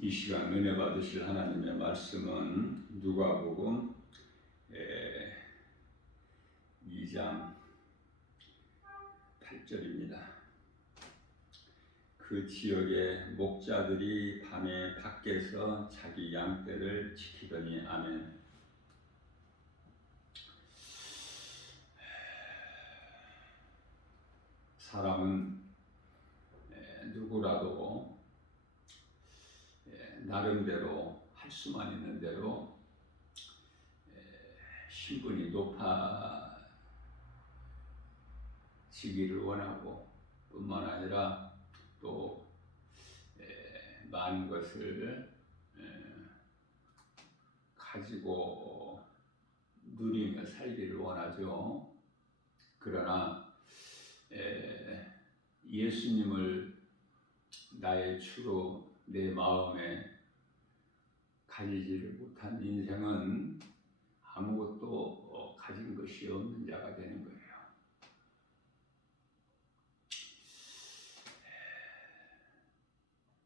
이 시간 은혜 받으실 하나님의 말씀은 누가복음 2장 8절입니다. 그 지역의 목자들이 밤에 밖에서 자기 양떼를 지키더니 아멘. 사람은 누구라도 나름대로 할 수만 있는 대로 신분이 높아지기를 원하고, 뿐만 아니라 또 많은 것을 가지고 누리며 살기를 원하죠. 그러나 예수님을 나의 주로 내 마음에 가지지를 못한 인생은 아무것도 가진 것이 없는 자가 되는 거예요.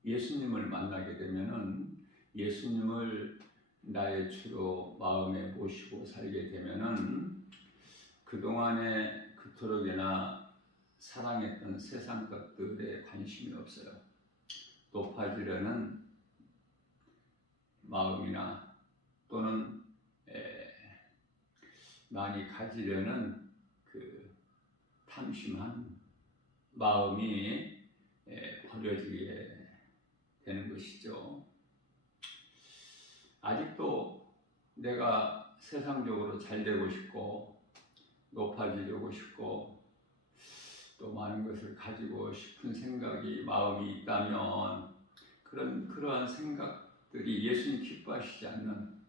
예수님을 만나게 되면은, 예수님을 나의 주로 마음에 모시고 살게 되면은 그동안에 그토록이나 사랑했던 세상 것들에 관심이 없어요. 높아지려는 마음이나 또는 많이 가지려는 그 탐심한 마음이 버려지게 되는 것이죠. 아직도 내가 세상적으로 잘 되고 싶고 높아지려고 싶고 또 많은 것을 가지고 싶은 생각이 마음이 있다면, 그러한 생각들이 예수님 기뻐하시지 않는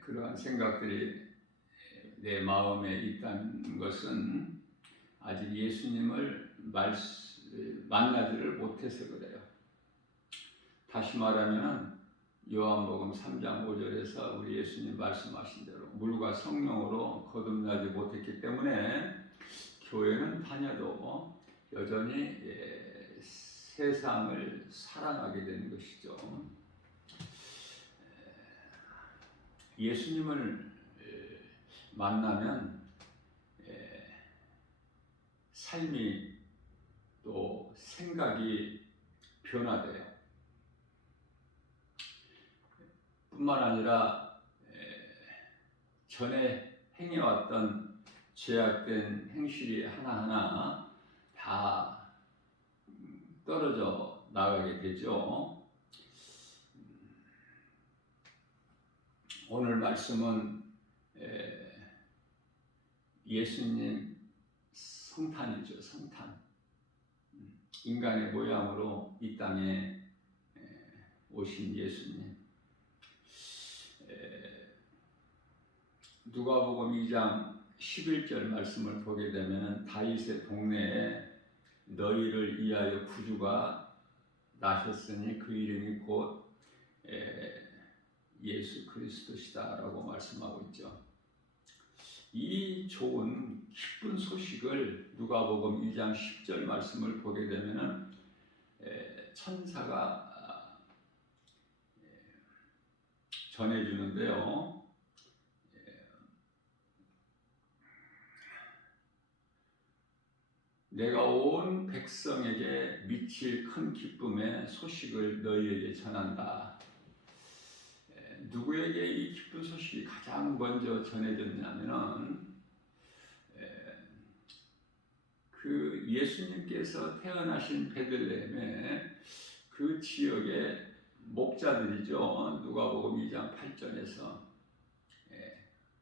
그러한 생각들이 내 마음에 있다는 것은 아직 예수님을 만나지를 못해서 그래요. 다시 말하면 요한복음 3장 5절에서 우리 예수님 말씀하신 대로 물과 성령으로 거듭나지 못했기 때문에 교회는 다녀도 여전히 세상을 사랑하게 되는 것이죠. 예수님을 만나면 삶이 또 생각이 변화돼요. 뿐만 아니라 전에 행해왔던 죄악된 행실이 하나하나 다 떨어져 나가게 되죠. 오늘 말씀은 예수님 성탄이죠. 성탄. 인간의 모양으로 이 땅에 오신 예수님. 누가복음 2장 11절 말씀을 보게 되면 다윗의 동네에 너희를 위하여 구주가 나셨으니 그 이름이 곧 예수 그리스도시다 라고 말씀하고 있죠. 이 좋은 기쁜 소식을 누가복음 2장 10절 말씀을 보게 되면 천사가 전해주는데요. 내가 온 백성에게 미칠 큰 기쁨의 소식을 너희에게 전한다. 누구에게 이 기쁜 소식이 가장 먼저 전해졌냐면은 그 예수님께서 태어나신 베들레헴의 그 지역의 목자들이죠. 누가복음 2장 8절에서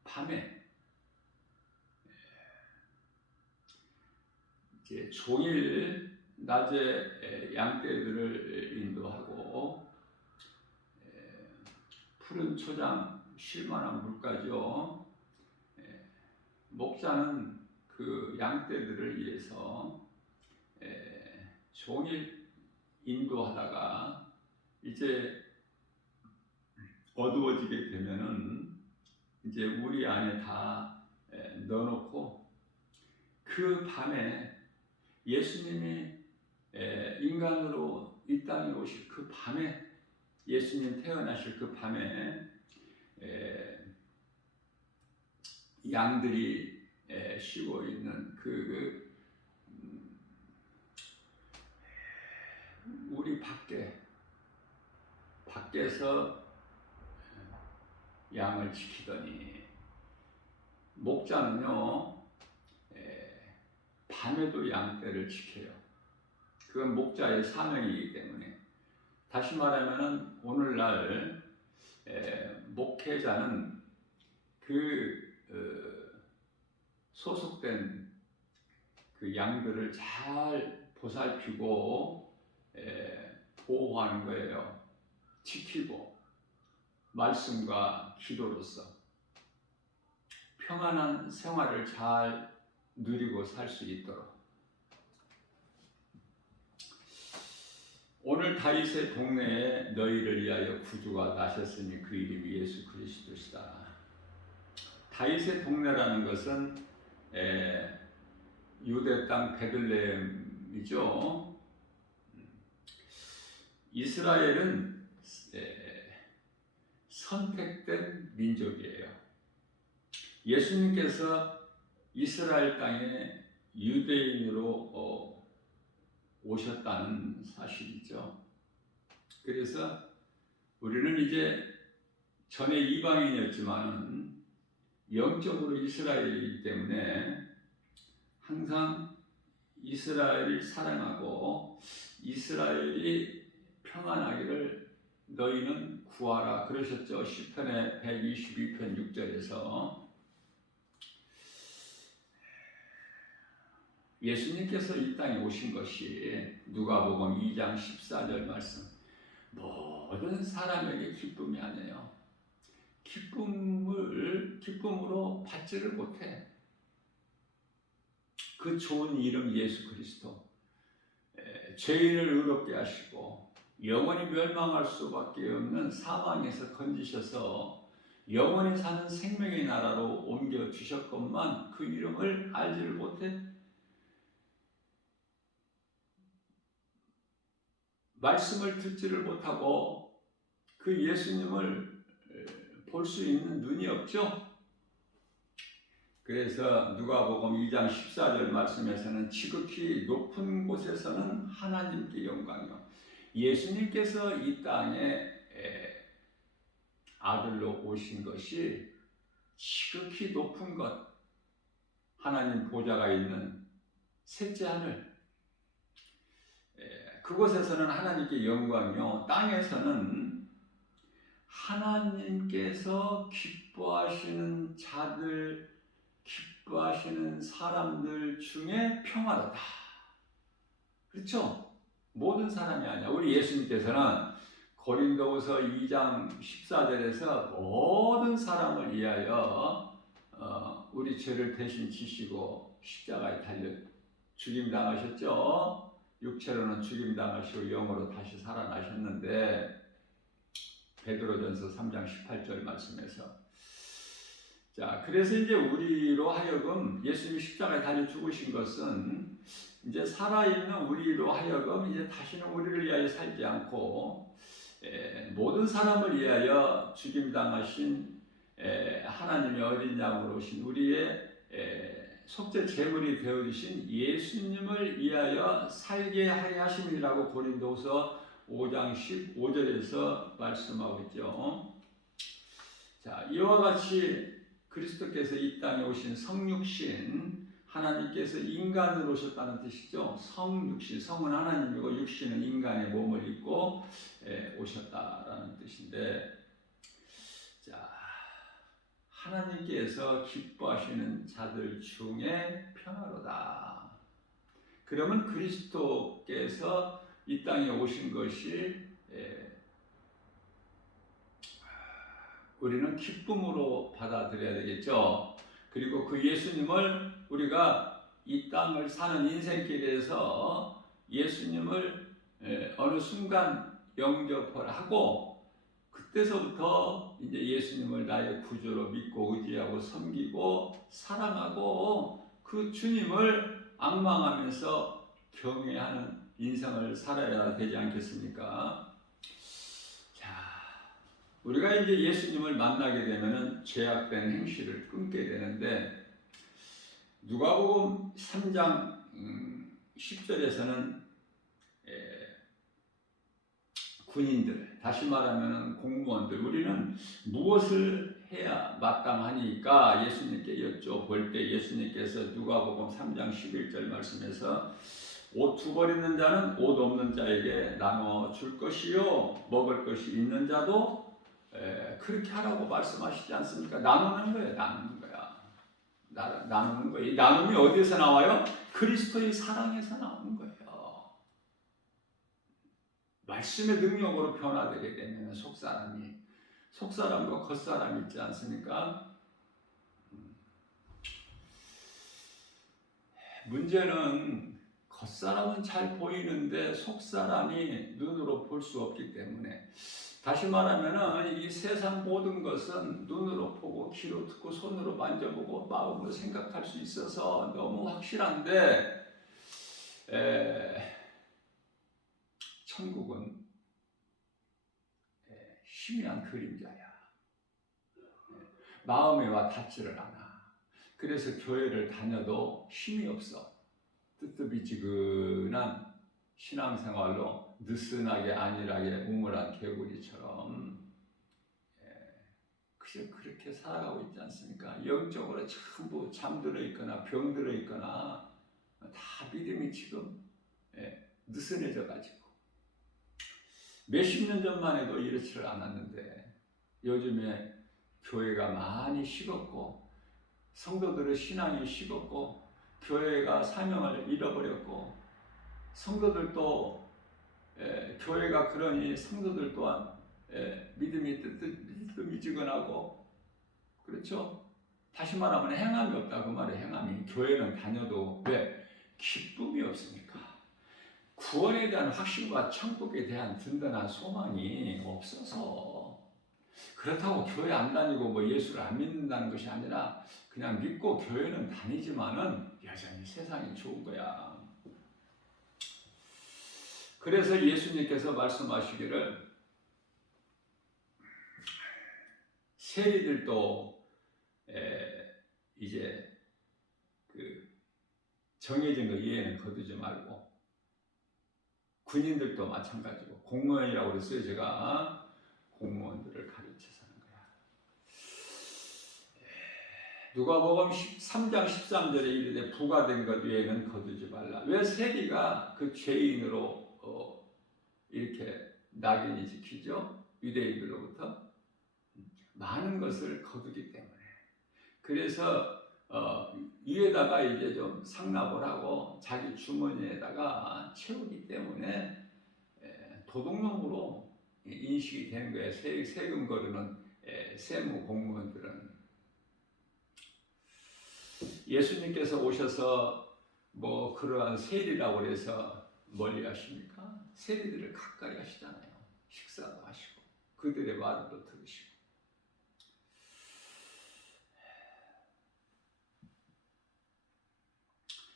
밤에 이제 종일 낮에 양떼들을 인도하고 푸른 초장 쉴만한 물가죠. 목자는 그 양떼들을 위해서 종일 인도하다가 이제 어두워지게 되면은 이제 우리 안에 다 넣어놓고 그 밤에 예수님이 인간으로 이 땅에 오실 그 밤에, 예수님 태어나실 그 밤에 양들이 쉬고 있는 우리 밖에서 양을 지키더니, 목자는요 밤에도 양떼를 지켜요. 그건 목자의 사명이기 때문에. 다시 말하면은 오늘날 목회자는 소속된 그 양들을 잘 보살피고 보호하는 거예요. 지키고 말씀과 기도로서 평안한 생활을 잘 누리고 살 수 있도록. 오늘 다윗의 동네에 너희를 위하여 구주가 나셨으니 그 이름이 예수 그리스도시다. 다윗의 동네라는 것은 유대 땅 베들레헴이죠. 이스라엘은 선택된 민족이에요. 예수님께서 이스라엘 땅에 유대인으로 오셨다는 사실이죠. 그래서 우리는 이제 전에 이방인이었지만 영적으로 이스라엘이기 때문에 항상 이스라엘을 사랑하고 이스라엘이 평안하기를 너희는 구하라 그러셨죠. 시편의 122편 6절에서. 예수님께서 이 땅에 오신 것이 누가복음 2장 14절 말씀, 모든 사람에게 기쁨이 아니에요. 기쁨으로 받지를 못해. 그 좋은 이름 예수 그리스도, 죄인을 의롭게 하시고 영원히 멸망할 수밖에 없는 사망에서 건지셔서 영원히 사는 생명의 나라로 옮겨 주셨건만 그 이름을 알지를 못해. 말씀을 듣지를 못하고 그 예수님을 볼 수 있는 눈이 없죠. 그래서 누가복음 2장 14절 말씀에서는 지극히 높은 곳에서는 하나님께 영광이요. 예수님께서 이 땅에 아들로 오신 것이 지극히 높은 것, 하나님 보좌가 있는 셋째 하늘, 그곳에서는 하나님께 영광이요, 땅에서는 하나님께서 기뻐하시는 자들, 기뻐하시는 사람들 중에 평화로다. 그렇죠? 모든 사람이 아니야. 우리 예수님께서는 고린도후서 2장 14절에서 모든 사람을 위하여 우리 죄를 대신 지시고 십자가에 달려 죽임당하셨죠. 육체로는 죽임당하시고 영으로 다시 살아나셨는데, 베드로전서 3장 18절 말씀에서. 자, 그래서 이제 우리로 하여금 예수님이 십자가에 달려 죽으신 것은 이제 살아있는 우리로 하여금 이제 다시는 우리를 위하여 살지 않고 모든 사람을 위하여 죽임당하신 하나님의 어린 양으로 오신 우리의 속죄 제물이 되어주신 예수님을 위하여 살게 하려 하심이라고 고린도후서 5장 15절에서 말씀하고 있죠. 자, 이와 같이 그리스도께서 이 땅에 오신 성육신, 하나님께서 인간으로 오셨다는 뜻이죠. 성육신, 성은 하나님이고 육신은 인간의 몸을 입고 오셨다라는 뜻인데, 자, 하나님께서 기뻐하시는 자들 중에 평화로다. 그러면 그리스도께서 이 땅에 오신 것이 우리는 기쁨으로 받아들여야 되겠죠. 그리고 그 예수님을 우리가 이 땅을 사는 인생길에서 예수님을 어느 순간 영접을 하고, 그때서부터 이제 예수님을 나의 구주로 믿고 의지하고 섬기고 사랑하고 그 주님을 앙망하면서 경외하는 인생을 살아야 되지 않겠습니까? 자, 우리가 이제 예수님을 만나게 되면은 죄악된 행실을 끊게 되는데, 누가복음 3장 10절에서는 군인들, 다시 말하면 공무원들, 우리는 무엇을 해야 마땅하니까 예수님께 여쭤볼 때 예수님께서 누가복음 3장 11절 말씀에서 옷 두 벌 있는 자는 옷 없는 자에게 나눠 줄 것이요 먹을 것이 있는 자도 그렇게 하라고 말씀하시지 않습니까? 나누는 거예요. 나누는 거야. 나누는 거예요. 이 나눔이 어디에서 나와요? 그리스도의 사랑에서 나오는 거예요. 말씀의 능력으로 변화되게 되면 속사람과 겉사람이 있지 않습니까? 문제는 겉사람은 잘 보이는데 속사람이 눈으로 볼 수 없기 때문에, 다시 말하면 이 세상 모든 것은 눈으로 보고 귀로 듣고 손으로 만져보고 마음으로 생각할 수 있어서 너무 확실한데, 천국은 희미한 그림자야. 마음에 와 닿지를 않아. 그래서 교회를 다녀도 힘이 없어. 뜨뜻미지근한 신앙생활로 느슨하게 안일하게 우물한 개구리처럼 그저 그렇게 살아가고 있지 않습니까? 영적으로 전부 잠들어 있거나 병들어 있거나 다 믿음이 지금 느슨해져 가지고, 몇십 년 전만 해도 이렇지를 않았는데 요즘에 교회가 많이 식었고 성도들의 신앙이 식었고 교회가 사명을 잃어버렸고, 성도들도 교회가 그러니 성도들 또한 믿음이 뜨뜻미지근하고, 그렇죠? 다시 말하면 행함이 없다 그 말이에요. 행함이. 교회는 다녀도 왜? 기쁨이 없으니까. 구원에 대한 확신과 천국에 대한 든든한 소망이 없어서. 그렇다고 교회 안 다니고 뭐 예수를 안 믿는다는 것이 아니라 그냥 믿고 교회는 다니지만은 여전히 세상이 좋은 거야. 그래서 예수님께서 말씀하시기를 세리들도 이제 그 정해진 거 이해는 거두지 말고, 군인들도 마찬가지고, 공무원이라고 그랬어요. 제가 공무원들을 가르쳐서 하는 거야. 누가복음 3장 13절에 이르되 부과된 것 외에는 거두지 말라. 왜 세리가 그 죄인으로 이렇게 낙인이 지키죠? 유대인들로부터 많은 것을 거두기 때문에. 그래서 위에다가 이제 좀 상납을 하고 자기 주머니에다가 채우기 때문에 도둑놈으로 인식이 되는 거예요. 세금 거르는 세무 공무원들은. 예수님께서 오셔서 뭐 그러한 세리라고 해서 멀리 하십니까? 세리들을 가까이 하시잖아요. 식사도 하시고 그들의 말도 들으시고.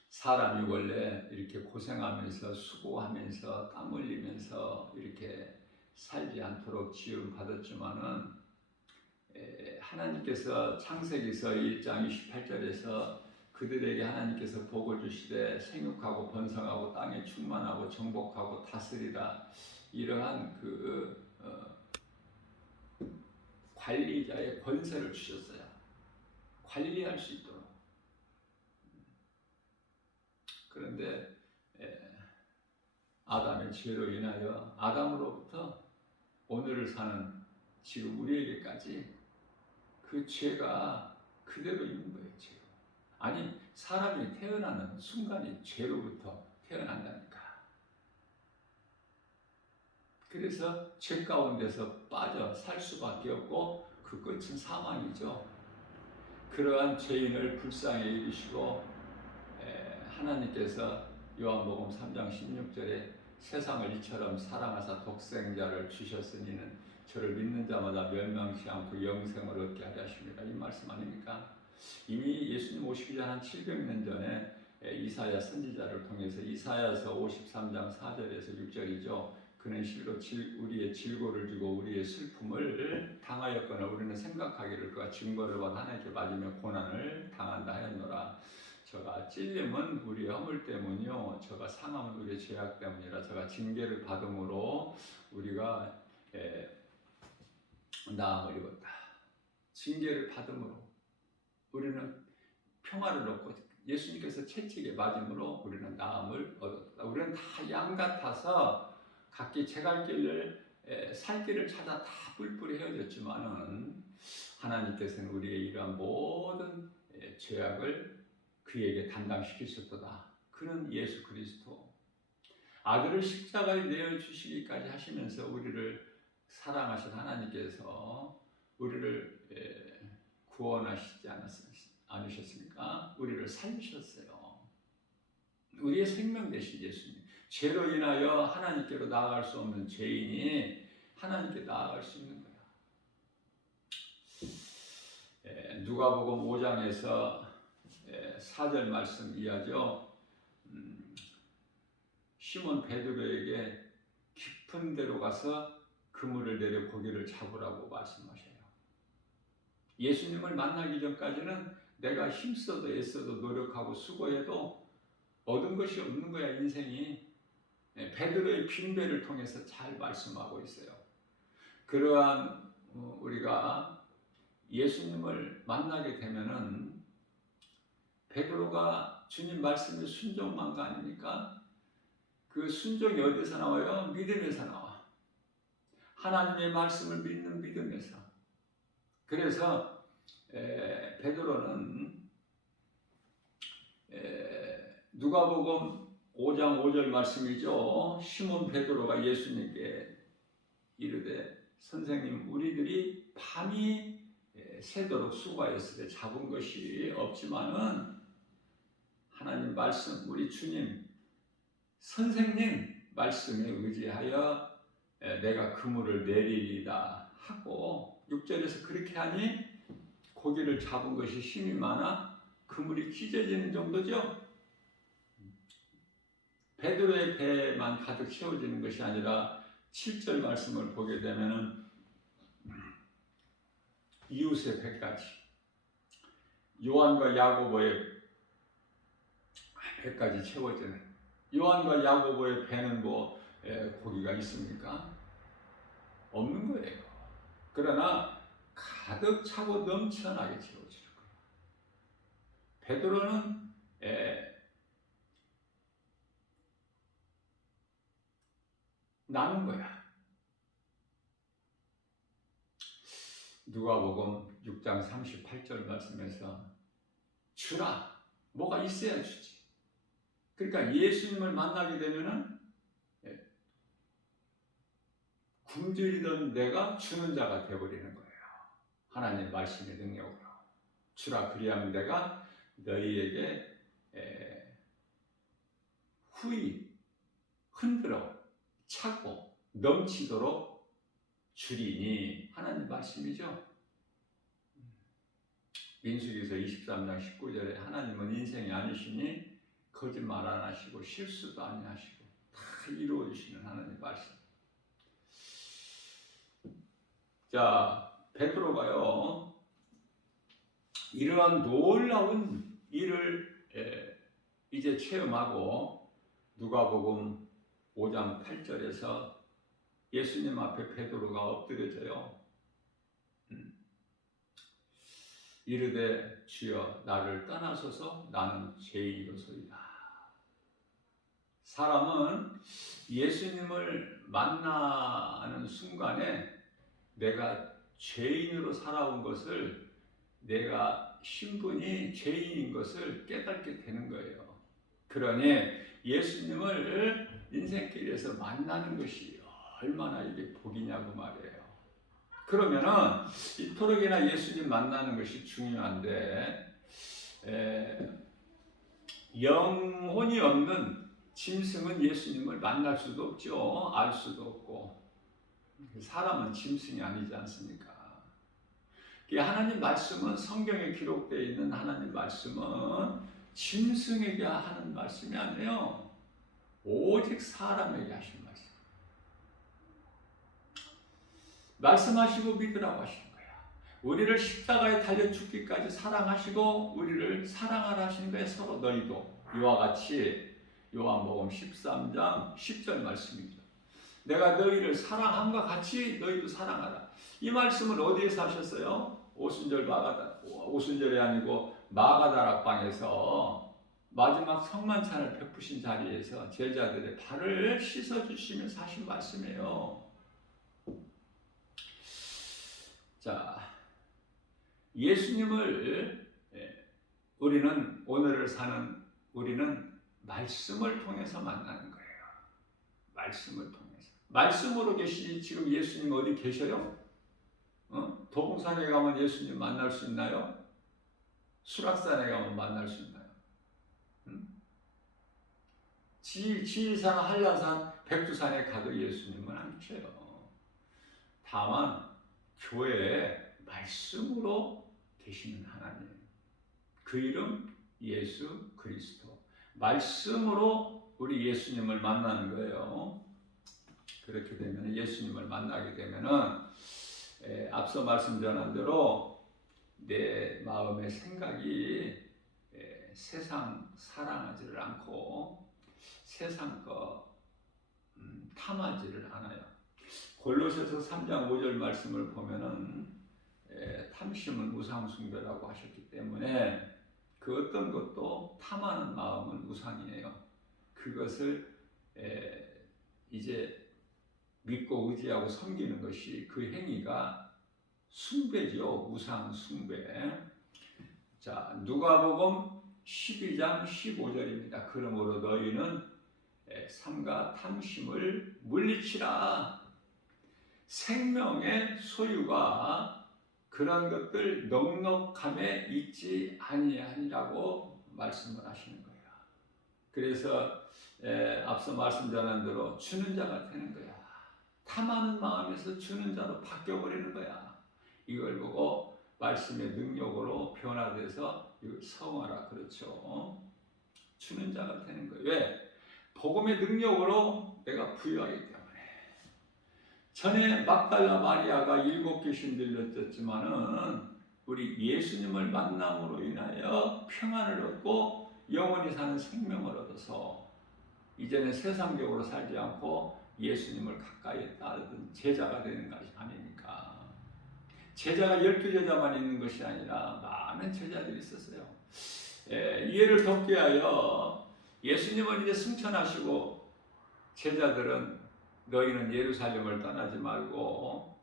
사람이 원래 이렇게 고생하면서 수고하면서 땀 흘리면서 이렇게 살지 않도록 지음 받았지만은, 하나님께서 창세기서 1장 28절에서 그들에게 하나님께서 복을 주시되 생육하고 번성하고 땅에 충만하고 정복하고 다스리라, 이러한 관리자의 권세를 주셨어요. 관리할 수 있도록. 그런데 아담의 죄로 인하여 아담으로부터 오늘을 사는 지금 우리에게까지 그 죄가 그대로 있는 거예요. 죄. 아니, 사람이 태어나는 순간이 죄로부터 태어난다니까. 그래서 죄 가운데서 빠져 살 수밖에 없고 그 끝은 사망이죠. 그러한 죄인을 불쌍히 여기시고 하나님께서 요한복음 3장 16절에 세상을 이처럼 사랑하사 독생자를 주셨으니는 저를 믿는 자마다 멸망치 않고 영생을 얻게 하려 하십니다. 이 말씀 아닙니까? 이미 예수님 오시기 전 한 700년 전에 이사야 선지자를 통해서 이사야서 53장 4절에서 6절이죠. 그는 실로 우리의 질고를 주고 우리의 슬픔을 당하였거나 우리는 생각하기를 그가 증거를 받아 하나님께 맞으며 고난을 당한다 하였노라. 저가 찔림은 우리의 허물 때문이요 저가 상함은 우리의 죄악 때문이라. 저가 징계를 받음으로 우리가 나음을 입었다. 징계를 받음으로 우리는 평화를 얻고 예수님께서 채찍에 맞음으로 우리는 나음을 얻었다. 우리는 다 양 같아서 각기 제갈 길을 살 길을 찾아 다 뿔뿔이 헤어졌지만은 하나님께서는 우리의 이러한 모든 죄악을 그에게 담당시키셨도다. 그는 예수 그리스도 아들을 십자가에 내어주시기까지 하시면서 우리를 사랑하신 하나님께서 우리를 구원하시지 않으셨습니까? 우리를 살리셨어요. 우리의 생명 되신 예수님. 죄로 인하여 하나님께로 나아갈 수 없는 죄인이 하나님께 나아갈 수 있는 거야. 누가복음 5장에서 4절 말씀 이하죠. 시몬 베드로에게 깊은 데로 가서 그물을 내려 고기를 잡으라고 말씀하셔요. 예수님을 만나기 전까지는 내가 힘써도 애써도 노력하고 수고해도 얻은 것이 없는 거야, 인생이. 베드로의 빈배를 통해서 잘 말씀하고 있어요. 그러한 우리가 예수님을 만나게 되면은 베드로가 주님 말씀에 순종한 거 아닙니까? 그 순종이 어디서 나와요? 믿음에서 나와. 하나님의 말씀을 믿는 믿음에서. 그래서 베드로는 누가복음 5장 5절 말씀이죠. 시몬 베드로가 예수님께 이르되 선생님 우리들이 밤이 새도록 수고하였을 때 잡은 것이 없지만은 하나님 말씀 우리 주님 선생님 말씀에 의지하여 내가 그물을 내리리다 하고 6절에서 그렇게 하니 고기를 잡은 것이 힘이 많아 그물이 찢어지는 정도죠. 베드로의 배만 가득 채워지는 것이 아니라 7절 말씀을 보게 되면은 이웃의 배까지 요한과 야고보의 배까지 채워지는. 요한과 야고보의 배는 뭐 고기가 있습니까? 없는 거예요. 그러나 가득 차고 넘쳐나게 채워지는 거예요. 베드로는 나는 거야. 누가복음 6장 38절 말씀에서 주라. 뭐가 있어야 주지. 그러니까 예수님을 만나게 되면은 굶주리던 내가 주는 자가 되어버리는 거예요. 하나님 말씀의 능력으로. 주라 그리하면 내가 너희에게 후히 흔들어 차고 넘치도록 주리니 하나님 말씀이죠. 민수기서 23장 19절에 하나님은 인생이 아니시니 거짓말 안 하시고 실수도 안 하시고 다 이루어 주시는 하나님 말씀. 자, 베드로가요 이러한 놀라운 일을 이제 체험하고 누가복음 5장 8절에서 예수님 앞에 베드로가 엎드려져요. 이르되 주여 나를 떠나소서 나는 죄인이로소이다. 사람은 예수님을 만나는 순간에 내가 죄인으로 살아온 것을 내가 신분이 죄인인 것을 깨닫게 되는 거예요. 그러니 예수님을 인생길에서 만나는 것이 얼마나 이게 복이냐고 말이에요. 그러면은 이토록이나 예수님 만나는 것이 중요한데 영혼이 없는 짐승은 예수님을 만날 수도 없죠. 알 수도 없고 사람은 짐승이 아니지 않습니까? 하나님 말씀은 성경에 기록되어 있는 하나님 말씀은 짐승에게 하는 말씀이 아니에요. 오직 사람에게 하신 말씀. 말씀하시고 믿으라고 하시는 거야. 우리를 십자가에 달려 죽기까지 사랑하시고 우리를 사랑하라 하시는 거예요. 서로 너희도 이와 같이. 요한복음 13장 10절 말씀입니다. 내가 너희를 사랑함과 같이 너희도 사랑하라. 이 말씀을 어디에서 하셨어요? 오순절이 아니고 마가다락방에서 마지막 성만찬을 베푸신 자리에서 제자들의 발을 씻어주시면서 하신 말씀이에요. 자, 예수님을 우리는 오늘을 사는 우리는 말씀을 통해서 만나는 거예요. 말씀을 통해서. 말씀으로 계시니 지금 예수님 어디 계셔요? 도봉산에 가면 예수님 만날 수 있나요? 수락산에 가면 만날 수 있나요? 지리산, 한라산, 백두산에 가도 예수님은 안 계셔요. 다만 교회에 말씀으로 계시는 하나님, 그 이름 예수 그리스도. 말씀으로 우리 예수님을 만나는 거예요. 그렇게 되면 예수님을 만나게 되면은 앞서 말씀 전한 대로 내 마음의 생각이 세상 사랑하지를 않고 세상 거 탐하지를 않아요. 골로새서 3장 5절 말씀을 보면은 탐심은 우상숭배라고 하셨기 때문에 그 어떤 것도 탐하는 마음은 우상이에요. 그것을 이제 믿고 의지하고 섬기는 것이 그 행위가 숭배죠. 우상 숭배. 자, 누가복음 12장 15절입니다. 그러므로 너희는 삼가 탐심을 물리치라. 생명의 소유가 그런 것들 넉넉함에 있지 아니하니라고 말씀을 하시는 거예요. 그래서 앞서 말씀 전한 대로 주는 자가 되는 거야. 탐하는 마음에서 주는 자로 바뀌어버리는 거야. 이걸 보고 말씀의 능력으로 변화돼서 이걸 성화라 그렇죠. 주는 자가 되는 거예요. 왜? 복음의 능력으로 내가 부유하기 때문에. 전에 막달라 마리아가 7 귀신 들렸었지만은 우리 예수님을 만남으로 인하여 평안을 얻고 영원히 사는 생명을 얻어서 이제는 세상적으로 살지 않고 예수님을 가까이 따르던 제자가 되는 것이 아닙니까? 제자가 12제자만 있는 것이 아니라 많은 제자들이 있었어요. 이해를 돕기 위하여 예수님은 이제 승천하시고 제자들은 너희는 예루살렘을 떠나지 말고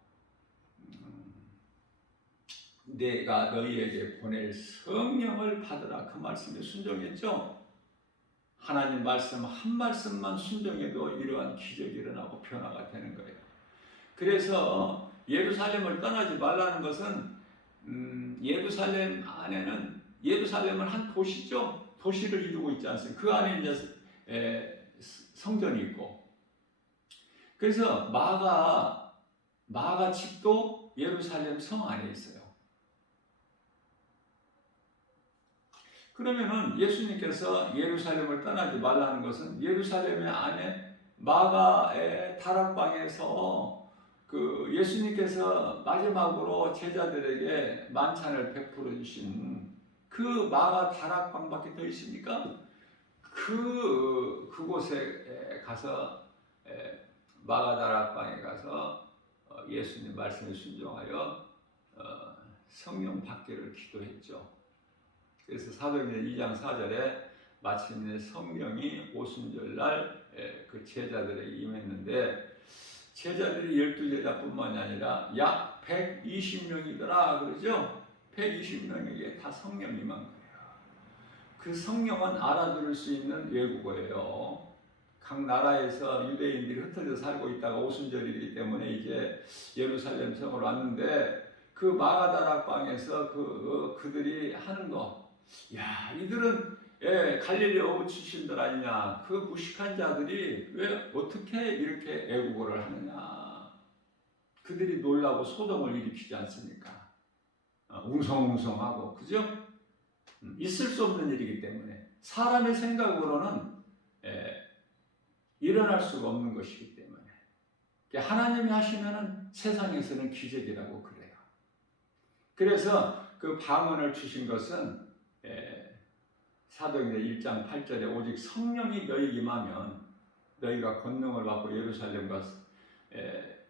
내가 너희에게 보낼 성령을 받으라. 그 말씀에 순종했죠. 하나님 말씀 한 말씀만 순종해도 이러한 기적이 일어나고 변화가 되는 거예요. 그래서 예루살렘을 떠나지 말라는 것은 예루살렘 안에는 예루살렘은 한 도시죠. 도시를 이루고 있지 않습니까? 그 안에 이제 성전이 있고. 그래서 마가 집도 예루살렘 성 안에 있어요. 그러면은 예수님께서 예루살렘을 떠나지 말라는 것은 예루살렘의 안에 마가의 다락방에서 그 예수님께서 마지막으로 제자들에게 만찬을 베풀어 주신 그 마가 다락방밖에 더 있습니까? 그곳에 가서 마가 다락방에 가서 예수님 말씀에 순종하여 성령 받기를 기도했죠. 그래서 사도행전 2장 4절에 마침내 성령이 오순절날 그 제자들에게 임했는데 제자들이 12제자뿐만이 아니라 약 120명이더라 그러죠. 120명에게 다 성령이 임한 거예요. 그 성령은 알아들을 수 있는 외국어예요. 각 나라에서 유대인들이 흩어져 살고 있다가 오순절이기 때문에 이제 예루살렘 성으로 왔는데 그 마가다락방에서 그들이 하는 거, 야, 이들은 갈릴리 출신들 아니냐. 그 무식한 자들이 왜 어떻게 이렇게 애국어를 하느냐. 그들이 놀라고 소동을 일으키지 않습니까? 웅성웅성하고, 그죠? 있을 수 없는 일이기 때문에 사람의 생각으로는 일어날 수가 없는 것이기 때문에 하나님이 하시면은 세상에서는 기적이라고 그래요. 그래서 그 방언을 주신 것은 사도행전 1장 8절에 오직 성령이 너희에게 임하면 너희가 권능을 받고 예루살렘과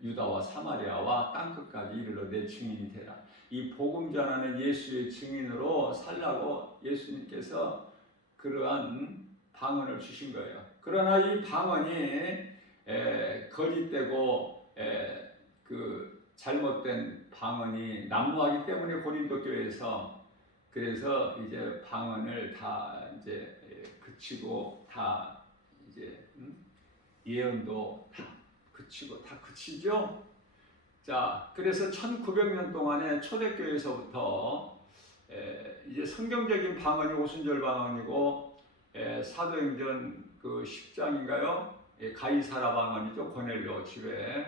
유다와 사마리아와 땅끝까지 이르러 내 증인이 되라. 이 복음 전하는 예수의 증인으로 살라고 예수님께서 그러한 방언을 주신 거예요. 그러나 이 방언이 거짓되고 그 잘못된 방언이 난무하기 때문에 고린도 교회에서 그래서 이제 방언을 다 이제 그치고 다 이제 예언도 다 그치고 다 그치죠. 자, 그래서 1900년 동안에 초대교회에서부터 이제 성경적인 방언이 오순절 방언이고 사도행전 그 10장인가요? 가이사라 방언이죠. 고넬료 집에.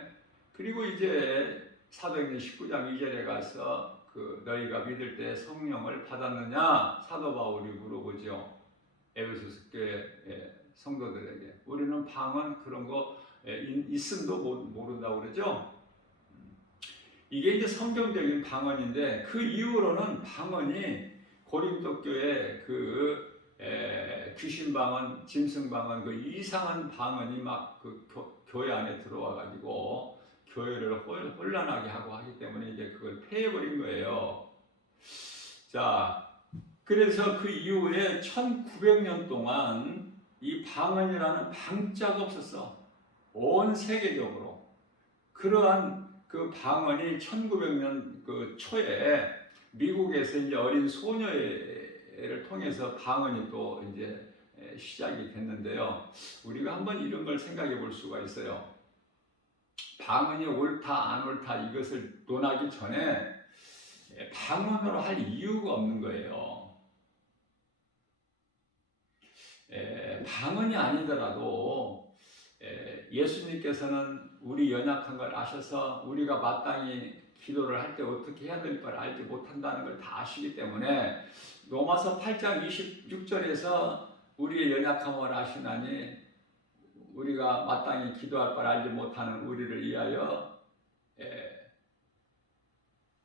그리고 이제 사도행전 19장 2절에 가서 그 너희가 믿을 때 성령을 받았느냐 사도 바울이 물어보죠. 에베소서 교회 성도들에게. 우리는 방언 그런 거 있음도 모른다고 그러죠. 이게 이제 성경적인 방언인데 그 이후로는 방언이 고린도 교회 그 귀신 방언, 짐승 방언, 그 이상한 방언이 막 그 교회 안에 들어와 가지고 교회를 혼란하게 하고 하기 때문에 이제 그걸 폐해버린 거예요. 자, 그래서 그 이후에 1900년 동안 이 방언이라는 방자가 없었어. 온 세계적으로. 그러한 그 방언이 1900년 그 초에 미국에서 이제 어린 소녀를 통해서 방언이 또 이제 시작이 됐는데요. 우리가 한번 이런 걸 생각해 볼 수가 있어요. 방언이 옳다 안 옳다 이것을 논하기 전에 방언으로 할 이유가 없는 거예요. 방언이 아니더라도 예수님께서는 우리 연약한 걸 아셔서 우리가 마땅히 기도를 할 때 어떻게 해야 될 걸 알지 못한다는 걸 다 아시기 때문에 로마서 8장 26절에서 우리의 연약함을 아시나니 우리가 마땅히 기도할 걸 알지 못하는 우리를 위하여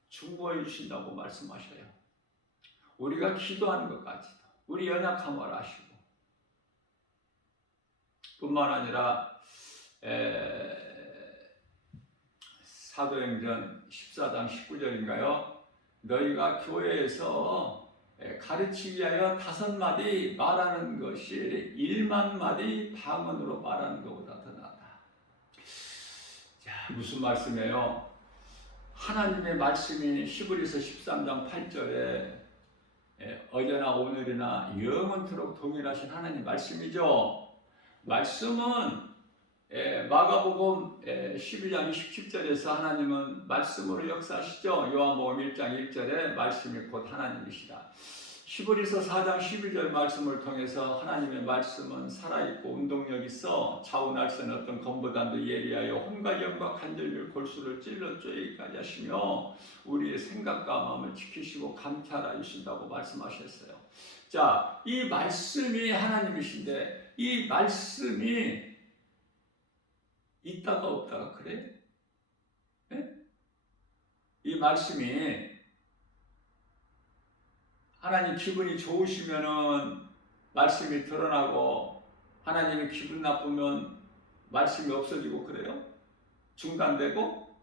중보해 주신다고 말씀하셔요. 우리가 기도하는 것까지도 우리 연약함을 아시고 뿐만 아니라 사도행전 14장 19절인가요? 너희가 교회에서 가르치기 위하여 5마디 말하는 것이 1만 마디 방언으로 말하는 것보다 더 낫다. 자, 무슨 말씀이에요? 하나님의 말씀이 히브리서 13장 8절에 어제나 오늘이나 영원토록 동일하신 하나님 말씀이죠. 말씀은 마가복음 12장 27절에서 하나님은 말씀으로 역사하시죠. 요한복음 1장 1절에 말씀이 곧 하나님이시다. 히브리서 4장 12절 말씀을 통해서 하나님의 말씀은 살아있고 운동력 있어 좌우 날선 어떤 검보단도 예리하여 혼과 영과 관절별 골수를 찔러 쪼개기까지 하시며 우리의 생각과 마음을 지키시고 감찰하여 주신다고 말씀하셨어요. 자, 이 말씀이 하나님이신데 이 말씀이 있다가 없다가 그래? 네? 이 말씀이 하나님 기분이 좋으시면은 말씀이 드러나고 하나님이 기분 나쁘면 말씀이 없어지고 그래요? 중단되고?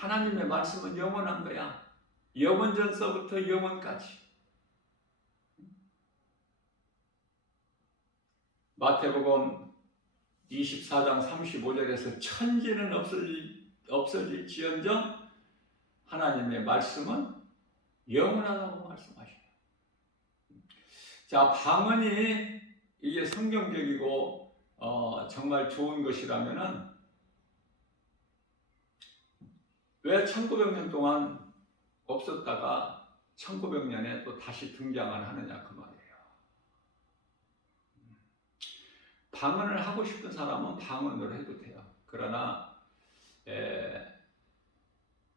하나님의 말씀은 영원한 거야. 영원전서부터 영원까지. 마태복음 24장 35절에서 천지는 없어질지언정 하나님의 말씀은 영원하다고 말씀하셔요. 자, 방언이 이게 성경적이고 정말 좋은 것이라면은 왜 1900년 동안 없었다가 1900년에 또 다시 등장을 하느냐 그 말이에요. 방언을 하고 싶은 사람은 방언으로 해도 돼요. 그러나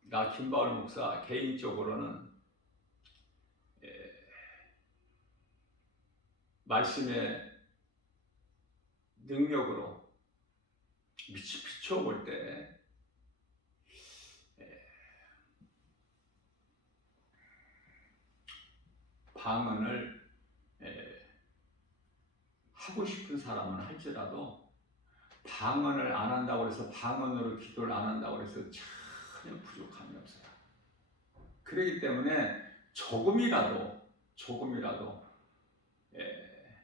나 김바울 목사 개인적으로는 말씀의 능력으로 비춰볼 때 방언을 하고 싶은 사람은 할지라도 방언을 안 한다고 해서 방언으로 기도를 안 한다고 해서 전혀 부족함이 없어요. 그렇기 때문에 조금이라도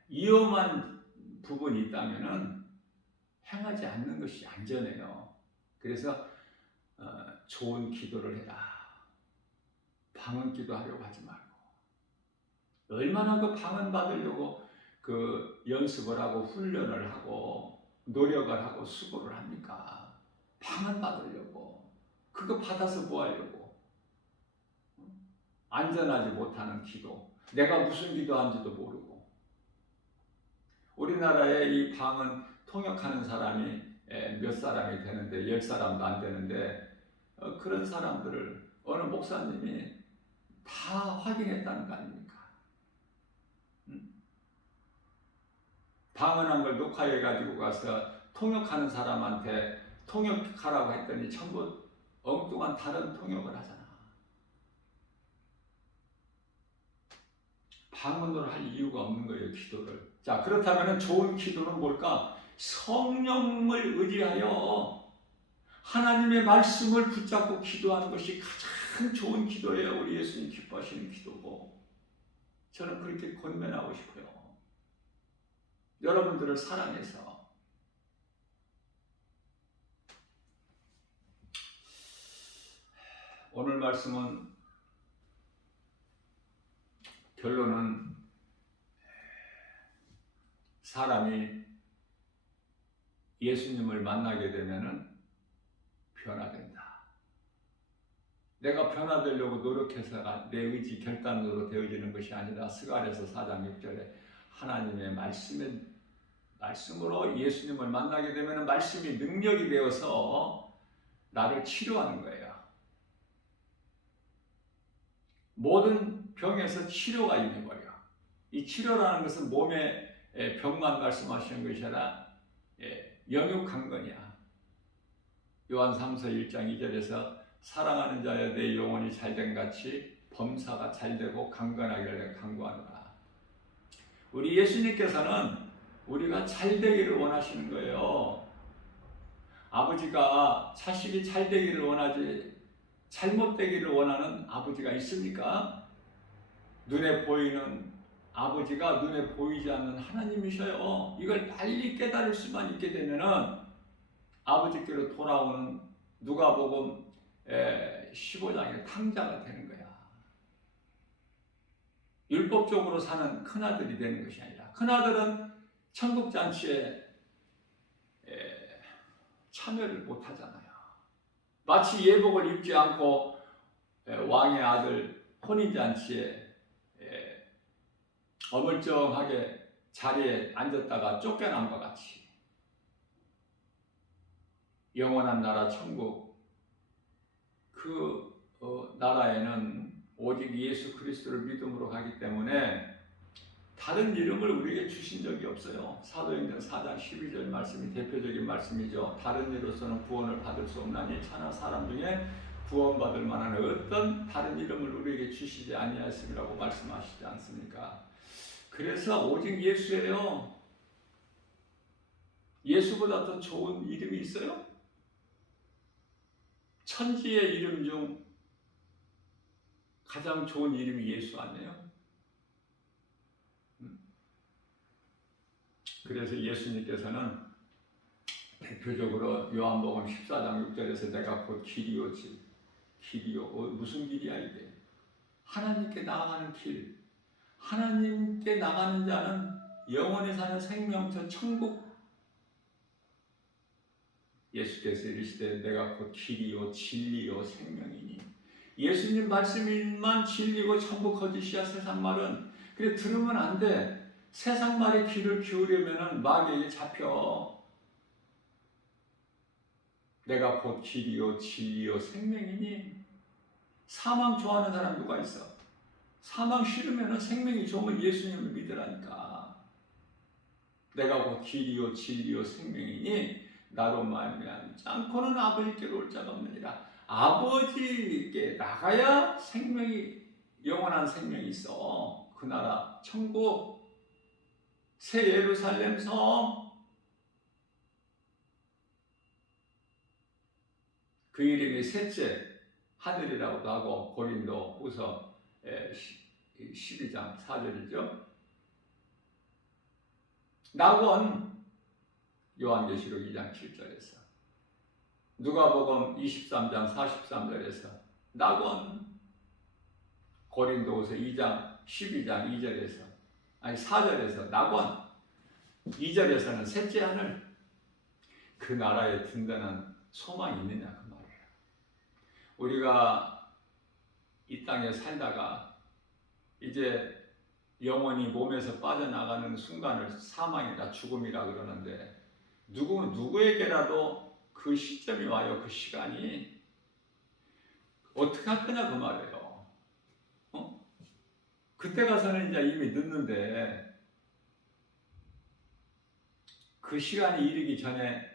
위험한 부분이 있다면은 행하지 않는 것이 안전해요. 그래서 좋은 기도를 해라. 방언 기도하려고 하지 말고. 얼마나 그 방언 받으려고 그 연습을 하고 훈련을 하고 노력을 하고 수고를 합니까? 방언 받으려고. 그거 받아서 뭐 하려고? 안전하지 못하는 기도. 내가 무슨 기도하는지도 모르고. 우리나라에 이 방언 통역하는 사람이 몇 사람이 되는데 10사람도 안 되는데 그런 사람들을 어느 목사님이 다 확인했다는 거 아닙니까? 방언한 걸 녹화해 가지고 가서 통역하는 사람한테 통역하라고 했더니 전부 엉뚱한 다른 통역을 하잖아. 방언으로 할 이유가 없는 거예요, 기도를. 자, 그렇다면 좋은 기도는 뭘까? 성령을 의지하여 하나님의 말씀을 붙잡고 기도하는 것이 가장 좋은 기도예요. 우리 예수님 기뻐하시는 기도고. 저는 그렇게 권면하고 싶어요. 여러분들을 사랑해서. 오늘 말씀은 결론은 사람이 예수님을 만나게 되면은 변화된다. 내가 변화되려고 노력해서가 내 의지 결단으로 되어지는 것이 아니라 스가랴서 4장 6절에 하나님의 말씀으로 예수님을 만나게 되면 말씀이 능력이 되어서 나를 치료하는 거예요. 모든 병에서 치료가 있는 거예요. 이 치료라는 것은 몸의 병만 말씀하시는 것이 아니라 영육한 거냐. 요한 3서 1장 2절에서 사랑하는 자여 내 영혼이 잘된 같이 범사가 잘되고 강건하기를 간구하노라. 우리 예수님께서는 우리가 잘되기를 원하시는 거예요. 아버지가 자식이 잘되기를 원하지 잘못되기를 원하는 아버지가 있습니까? 눈에 보이는 아버지가 눈에 보이지 않는 하나님이셔요. 이걸 빨리 깨달을 수만 있게 되면은 아버지께로 돌아오는 누가복음 15장의 탕자가 되는 거야. 율법적으로 사는 큰아들이 되는 것이 아니라 큰아들은 천국잔치에 참여를 못하잖아요. 마치 예복을 입지 않고 왕의 아들 혼인잔치에 어물쩡하게 자리에 앉았다가 쫓겨난 것 같이 영원한 나라 천국 그 나라에는 오직 예수 그리스도를 믿음으로 가기 때문에 다른 이름을 우리에게 주신 적이 없어요. 사도행전 4장 12절 말씀이 대표적인 말씀이죠. 다른 이로서는 구원을 받을 수 없나니 차나 사람 중에 구원받을 만한 어떤 다른 이름을 우리에게 주시지 아니하였음이라고 말씀하시지 않습니까? 그래서 오직 예수예요. 예수보다 더 좋은 이름이 있어요? 천지의 이름 중 가장 좋은 이름이 예수 아니에요? 그래서 예수님께서는 대표적으로 요한복음 14장 6절에서 내가 곧 길이요 무슨 길이야 이게? 하나님께 나아가는 길. 하나님께 나가는 자는 영원히 사는 생명처 천국. 예수께서 이르시되 내가 곧 길이요 진리요 생명이니. 예수님 말씀만 진리고 전부 거짓이야. 세상 말은. 그래 들으면 안 돼. 세상 말에 귀를 기울이면 마귀에게 잡혀. 내가 곧 길이요 진리요 생명이니. 사망 좋아하는 사람 누가 있어? 사망 싫으면 생명이 좋으면 예수님을 믿으라니까. 내가 곧 길이요 진리요 생명이니 나로 말미암지 않고는 아버지께로 올 자가 없느니라. 아버지께 나가야 생명이, 영원한 생명이 있어. 그 나라 천국, 새 예루살렘 성, 그 이름이 셋째 하늘이라고도 하고 고린도후서 12장 4절이죠. 낙원 요한계시록 2장 7절에서, 누가복음 23장 43절에서 낙원, 고린도후서 2장 12장 2절에서, 아니 4절에서 낙원, 2절에서는 셋째 하늘, 그 나라에 든든한 소망이 있느냐 그 말이에요. 우리가 이 땅에 살다가 이제 영혼이 몸에서 빠져나가는 순간을 사망이다 죽음이라 그러는데, 누구에게라도 그 시점이 와요. 그 시간이 어떻게 할 거냐 그 말이에요. 그때 가서는 이제 이미 늦는데, 그 시간이 이르기 전에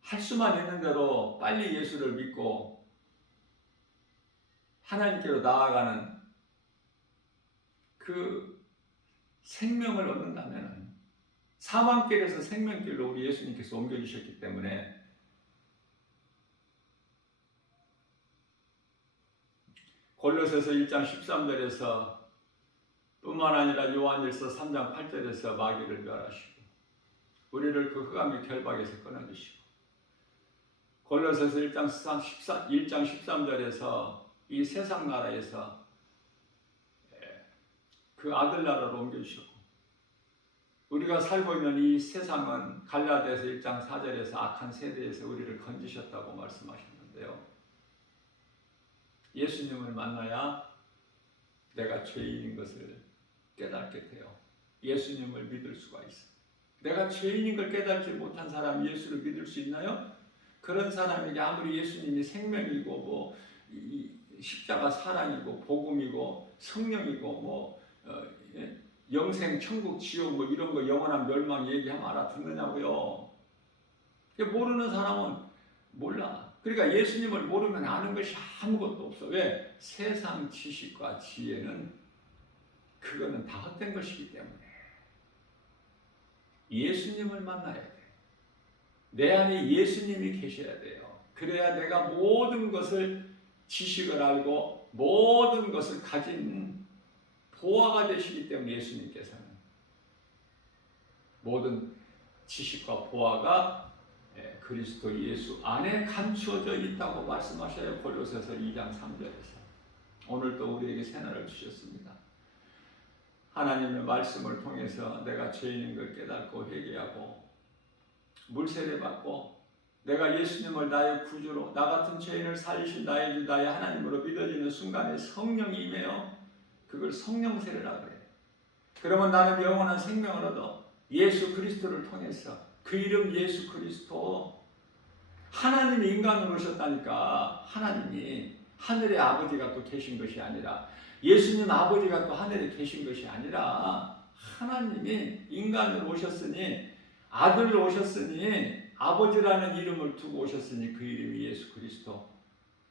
할 수만 있는 대로 빨리 예수를 믿고 하나님께로 나아가는 그 생명을 얻는다면, 사망길에서 생명길로 우리 예수님께서 옮겨주셨기 때문에 골로새서 1장 13절에서 뿐만 아니라 요한일서 3장 8절에서 마귀를 멸하시고 우리를 그 흑암의 결박에서 끊어주시고, 골로새서 1장 13절에서 이 세상 나라에서 그 아들 나라로 옮겨주셨고, 우리가 살고 있는 이 세상은 갈라디아서 1장 4절에서 악한 세대에서 우리를 건지셨다고 말씀하셨는데요. 예수님을 만나야 내가 죄인인 것을 깨닫게 돼요. 예수님을 믿을 수가 있어요. 내가 죄인인 걸 깨닫지 못한 사람이 예수를 믿을 수 있나요? 그런 사람에게 아무리 예수님이 생명이고 십자가 사랑이고 복음이고 성령이고 영생 천국 지옥 이런 거 영원한 멸망 얘기하면 알아듣느냐고요. 모르는 사람은 몰라. 그러니까 예수님을 모르면 아는 것이 아무것도 없어. 왜? 세상 지식과 지혜는 그거는 다 헛된 것이기 때문에 예수님을 만나야 돼. 내 안에 예수님이 계셔야 돼요. 그래야 내가 모든 것을 지식을 알고 모든 것을 가진 보화가 되시기 때문에, 예수님께서는 모든 지식과 보화가 그리스도 예수 안에 감추어져 있다고 말씀하셔요. 골로새서 2장 3절에서. 오늘도 우리에게 새날을 주셨습니다. 하나님의 말씀을 통해서 내가 죄인인 걸 깨닫고 회개하고 물세례 받고 내가 예수님을 나의 구주로, 나 같은 죄인을 살리신 나의 주 나의 하나님으로 믿어지는 순간에 성령이 임해요. 그걸 성령세례라 그래요. 그러면 나는 영원한 생명을 얻어. 예수 그리스도를 통해서, 그 이름 예수 그리스도, 하나님이 인간으로 오셨다니까. 하나님이 하늘의 아버지가 또 계신 것이 아니라, 예수님 아버지가 또 하늘에 계신 것이 아니라, 하나님이 인간으로 오셨으니, 아들로 오셨으니, 아버지라는 이름을 두고 오셨으니 그 이름이 예수 그리스도.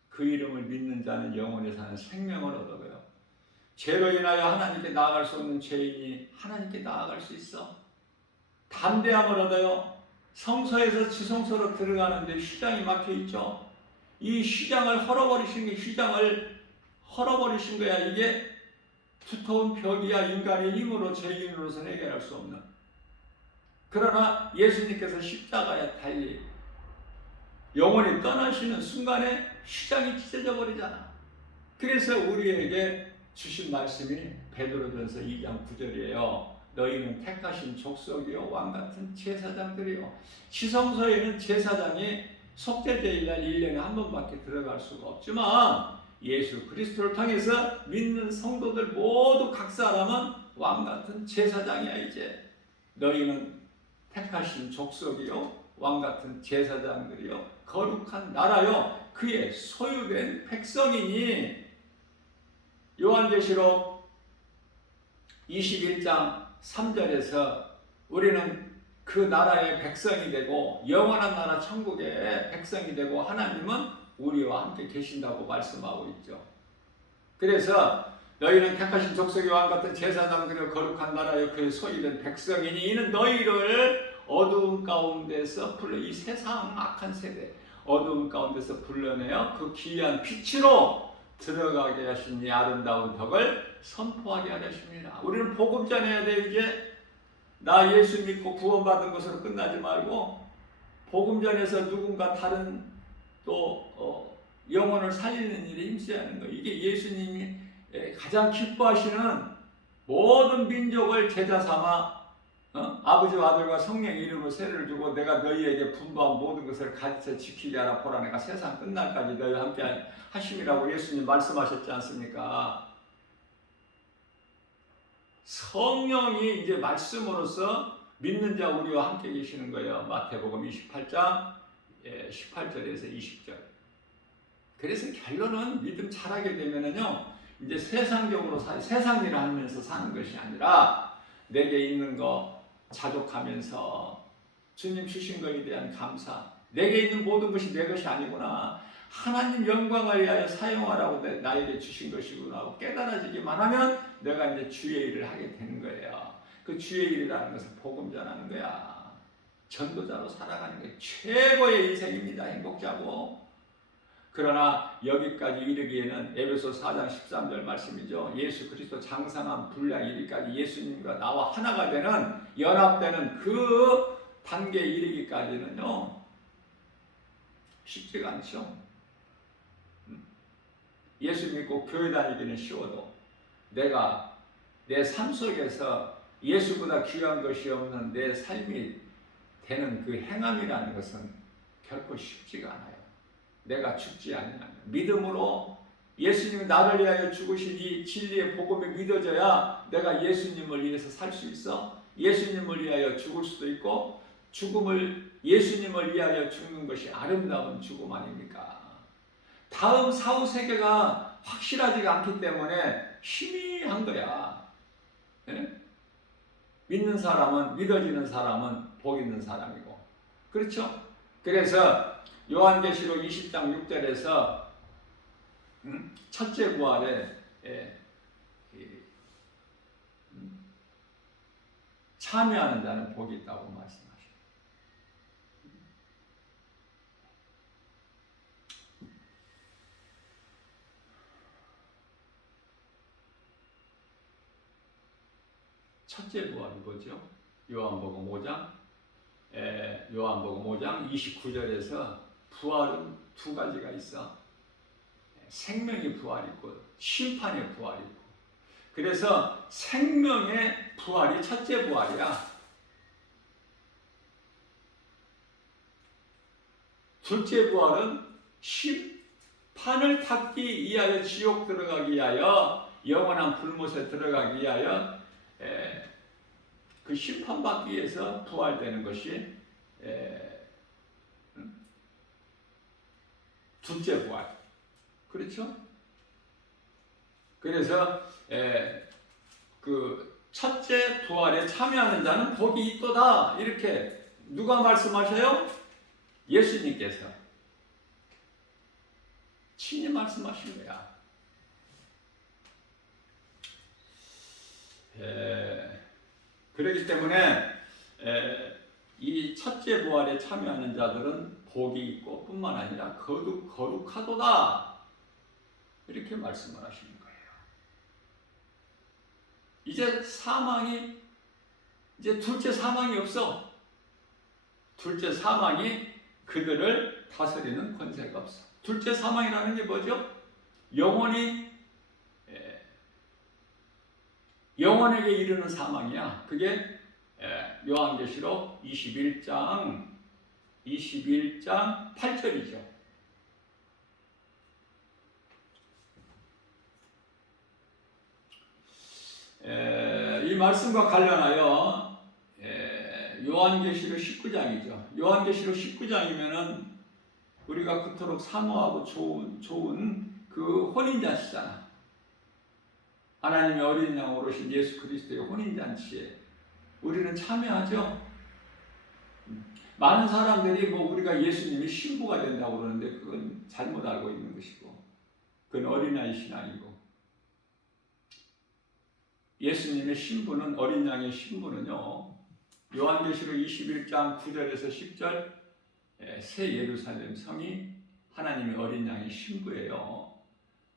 그 이름을 믿는 자는 영원히 사는 생명을 얻어요. 죄로 인하여 하나님께 나아갈 수 없는 죄인이 하나님께 나아갈 수 있어. 담대함을 얻어요. 성소에서 지성소로 들어가는데 휘장이 막혀 있죠. 이 휘장을 헐어버리신 거야. 이게 두터운 벽이야. 인간의 힘으로, 죄인으로서는 해결할 수 없는. 그러나 예수님께서 십자가에 달리 영원히 떠나시는 순간에 휘장이 찢어져 버리잖아. 그래서 우리에게 주신 말씀이 베드로전서 2장 9절이에요. 너희는 택하신 족속이요 왕같은 제사장들이요. 지성소에는 제사장이 속죄제일날 1년에 한 번밖에 들어갈 수가 없지만, 예수 그리스도를 통해서 믿는 성도들 모두 각 사람은 왕같은 제사장이야. 이제 너희는 택하신 족속이요 왕같은 제사장들이요 거룩한 나라요 그의 소유된 백성이니 요한계시록 21장 3절에서 우리는 그 나라의 백성이 되고 영원한 나라 천국의 백성이 되고 하나님은 우리와 함께 계신다고 말씀하고 있죠. 그래서 너희는 택하신 족속의 왕 같은 제사장들의 거룩한 나라여 그의 소유된 백성이니 이는 너희를 어두움 가운데서 이 세상 악한 세대 어두움 가운데서 불러내어 그 귀한 빛으로 들어가게 하신 이 아름다운 덕을 선포하게 하셨습니다. 우리는 복음 전해야 돼요. 이제 나 예수 믿고 구원받은 것으로 끝나지 말고 복음 전해서 누군가 다른 또 영혼을 살리는 일에 힘써야 하는 거예요. 이게 예수님이 가장 기뻐하시는 모든 민족을 제자 삼아 아버지와 아들과 성령의 이름으로 세례를 주고 내가 너희에게 분부한 모든 것을 가르쳐 지키게 하라. 보라 내가 세상 끝날까지 너희와 함께 하심이라고 예수님 말씀하셨지 않습니까? 성령이 이제 말씀으로서 믿는 자 우리와 함께 계시는 거예요. 마태복음 28장 18절에서 20절. 그래서 결론은 믿음 잘하게 되면은요, 이제 세상적으로 세상 일을 하면서 사는 것이 아니라 내게 있는 거 자족하면서 주님 주신 것에 대한 감사, 내게 있는 모든 것이 내 것이 아니구나, 하나님 영광을 위하여 사용하라고 나에게 주신 것이구나 하고 깨달아지기만 하면 내가 이제 주의 일을 하게 되는 거예요. 그 주의 일이라는 것은 복음 전하는 거야. 전도자로 살아가는 게 최고의 인생입니다. 행복자고. 그러나 여기까지 이르기에는 에베소 4장 13절 말씀이죠. 예수 그리스도 장성한 분량 이르기까지 예수님과 나와 하나가 되는 연합되는 그 단계에 이르기까지는요 쉽지가 않죠. 예수 믿고 교회 다니기는 쉬워도 내가 내 삶 속에서 예수보다 귀한 것이 없는 내 삶이 되는 그 행함이라는 것은 결코 쉽지가 않아요. 내가 죽지 않으면 믿음으로 예수님이 나를 위하여 죽으신 이 진리의 복음이 믿어져야 내가 예수님을 위해서 살 수 있어. 예수님을 위하여 죽을 수도 있고 죽음을 예수님을 위하여 죽는 것이 아름다운 죽음 아닙니까? 다음 사후 세계가 확실하지가 않기 때문에 희미한 거야. 네? 믿는 사람은 믿어지는 사람은 복 있는 사람이고 그렇죠? 그래서 요한계시록 20장 6절에서 첫째 부활에 참여하는 자는 복이 있다고 말씀하십니다. 첫째 부활이 뭐죠? 요한복음 5장 29절에서 부활은 두 가지가 있어. 생명의 부활이 있고 심판의 부활이 있고. 그래서 생명의 부활이 첫째 부활이야. 둘째 부활은 심판을 탔기 위하여 지옥 들어가기 위하여 영원한 불못에 들어가기 위하여 그 심판받기 위해서 부활되는 것이 둘째 부활. 그렇죠? 그래서 그 첫째 부활에 참여하는 자는 복이 있도다. 이렇게 누가 말씀하셔요? 예수님께서 친히 말씀하신 거야. 그렇기 때문에 이 첫째 부활에 참여하는 자들은 복이 있고 뿐만 아니라 거룩하도다. 이렇게 말씀을 하시는 거예요. 이제 둘째 사망이 없어. 둘째 사망이 그들을 다스리는 권세가 없어. 둘째 사망이라는 게 뭐죠? 영혼에게 이르는 사망이야. 그게 요한계시록 21장 8절이죠. 이 말씀과 관련하여 요한계시록 19장이죠. 요한계시록 19장이면은 우리가 그토록 사모하고 좋은 그 혼인잔치잖아. 하나님의 어린 양으로 오신 예수 그리스도의 혼인잔치에 우리는 참여하죠. 많은 사람들이 우리가 예수님이 신부가 된다고 그러는데 그건 잘못 알고 있는 것이고, 그건 어린아이 신앙이고, 예수님의 신부는, 어린 양의 신부는요, 요한계시록 21장 9절에서 10절 새 예루살렘 성이 하나님의 어린 양의 신부예요.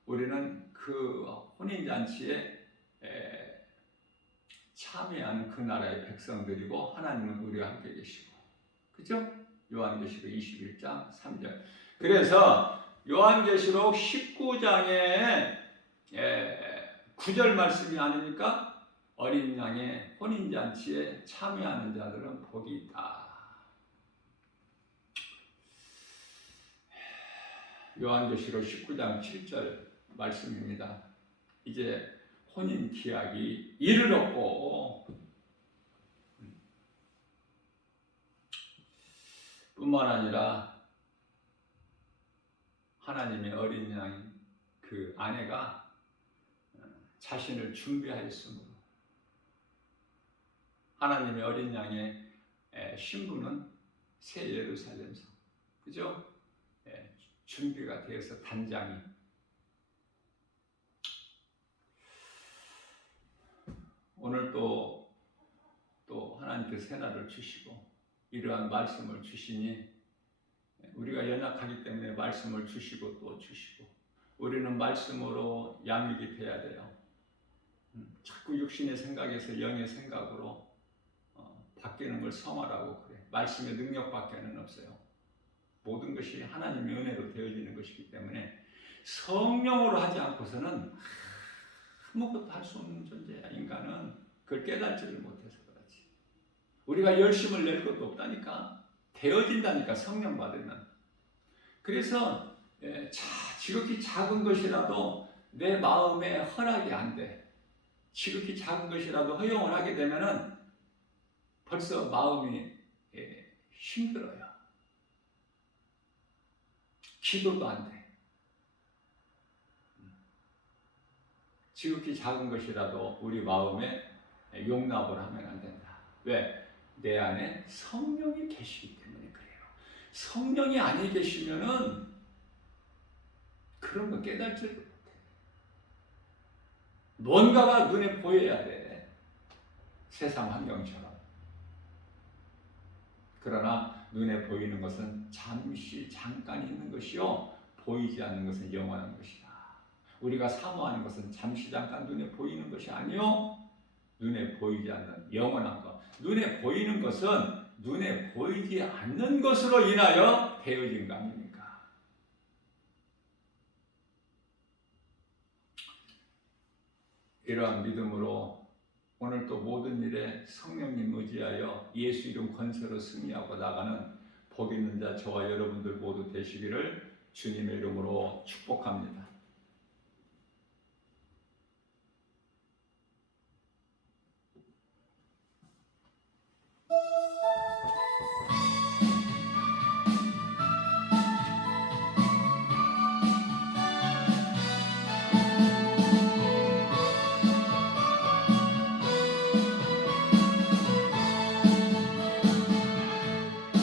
우리는 그 혼인잔치에 참여하는 그 나라의 백성들이고 하나님은 우리와 함께 계시고, 그죠? 요한계시록 21장 3절. 그래서 요한계시록 19장에 9절 말씀이 아닙니까? 어린 양의 혼인잔치에 참여하는 자들은 복이 있다. 요한계시록 19장 7절 말씀입니다. 이제 혼인 기약이 이르렀고, 뿐만 아니라 하나님의 어린 양 그 아내가 자신을 준비하였으므로 하나님의 어린 양의 신부는 새 예루살렘 성, 그죠? 준비가 되어서 단장이. 오늘 또 하나님께서 새날을 주시고 이러한 말씀을 주시니 우리가 연약하기 때문에 말씀을 주시고 또 주시고, 우리는 말씀으로 양육이 돼야 돼요. 자꾸 육신의 생각에서 영의 생각으로 바뀌는 걸 성화라고 그래. 말씀의 능력밖에는 없어요. 모든 것이 하나님의 은혜로 되어지는 것이기 때문에 성령으로 하지 않고서는 아무것도 할 수 없는 존재야. 인간은 그걸 깨닫지를 못해서 그렇지. 우리가 열심을 낼 것도 없다니까. 되어진다니까, 성령 받으면. 그래서 지극히 작은 것이라도 내 마음에 허락이 안 돼. 지극히 작은 것이라도 허용을 하게 되면은 벌써 마음이 힘들어요. 기도도 안 돼. 지극히 작은 것이라도 우리 마음에 용납을 하면 안 된다. 왜? 내 안에 성령이 계시기 때문에 그래요. 성령이 안에 계시면은 그런 거 깨닫지를 못해. 뭔가가 눈에 보여야 돼. 세상 환경처럼. 그러나 눈에 보이는 것은 잠시 잠깐 있는 것이요, 보이지 않는 것은 영원한 것이다. 우리가 사모하는 것은 잠시 잠깐 눈에 보이는 것이 아니요, 눈에 보이지 않는 영원한 것. 눈에 보이는 것은 눈에 보이지 않는 것으로 인하여 되어진 거 아닙니까? 이러한 믿음으로 오늘 또 모든 일에 성령님 의지하여 예수 이름 권세로 승리하고 나가는 복 있는 자 저와 여러분들 모두 되시기를 주님의 이름으로 축복합니다.